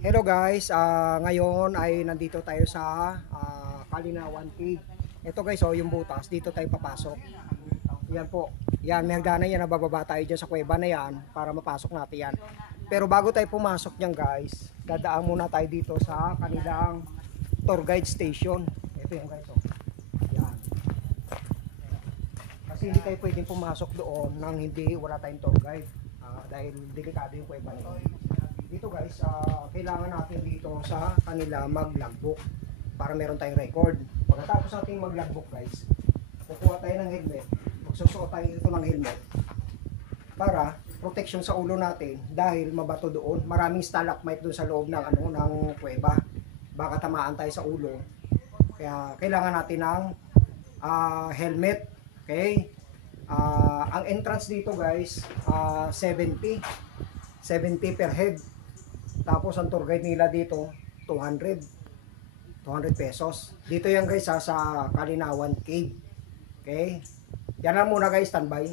Hello guys, ngayon ay nandito tayo sa Kalinawan Cave. Ito guys, oh, yung butas, dito tayo papasok. Yan po, yan, may hagdanan yan, nabababa tayo dyan sa kuweba na yan para mapasok natin yan. Pero bago tayo pumasok yan guys, dadaan muna tayo dito sa kanilang tour guide station. Ito yung guys, oh. Yan. Kasi hindi tayo pwedeng pumasok doon nang hindi, wala tayong tour guide. Dahil delikado yung kuweba na yun. Dito guys, kailangan natin dito sa kanila mag-logbook para meron tayong record. Pagkatapos natin mag-logbook guys, kukuha tayo ng helmet, magsusuot tayo ito ng helmet para protection sa ulo natin dahil mabato doon. Maraming stalagmite doon sa loob ng ng kuweba. Baka tamaan tayo sa ulo. Kaya kailangan natin ng helmet. Okay? Ang entrance dito guys, 70 per head. Tapos ang tour guide nila dito 200 pesos. Dito yan guys sa Kalinawan Cave. Okay? Yan lang muna guys, standby.